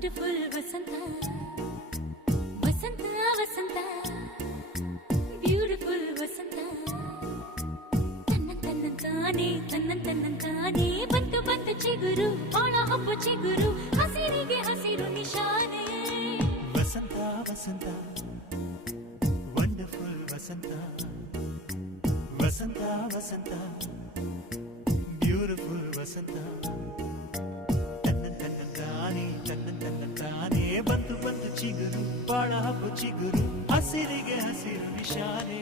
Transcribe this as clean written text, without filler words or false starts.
wonderful ವಸಂತ ವಸಂತ ವಸಂತ beautiful ವಸಂತ ತನ್ನಂತಾನೆ ಬಂತು ಬಂತು ಚಿಗುರು ಒಳ ಹಬ್ಬ ಚಿಗುರು ಹಸಿರಿಗೆ ಹಸಿರು ನಿಶಾನೆ ವಸಂತ ವಸಂತ ವಂಡರ್ಫುಲ್ ವಸಂತ ವಸಂತ ವಸಂತ ಬ್ಯೂಟಿಫುಲ್ ವಸಂತ ತನ್ನಂತಾನೆ ಬಂತು ಬಂತು ಚಿಗುರು ಬಾಳ ಹಬ್ಬ ಚಿಗುರು ಹಸಿರಿಗೆ ಹಸಿರು ನಿಶಾನೆ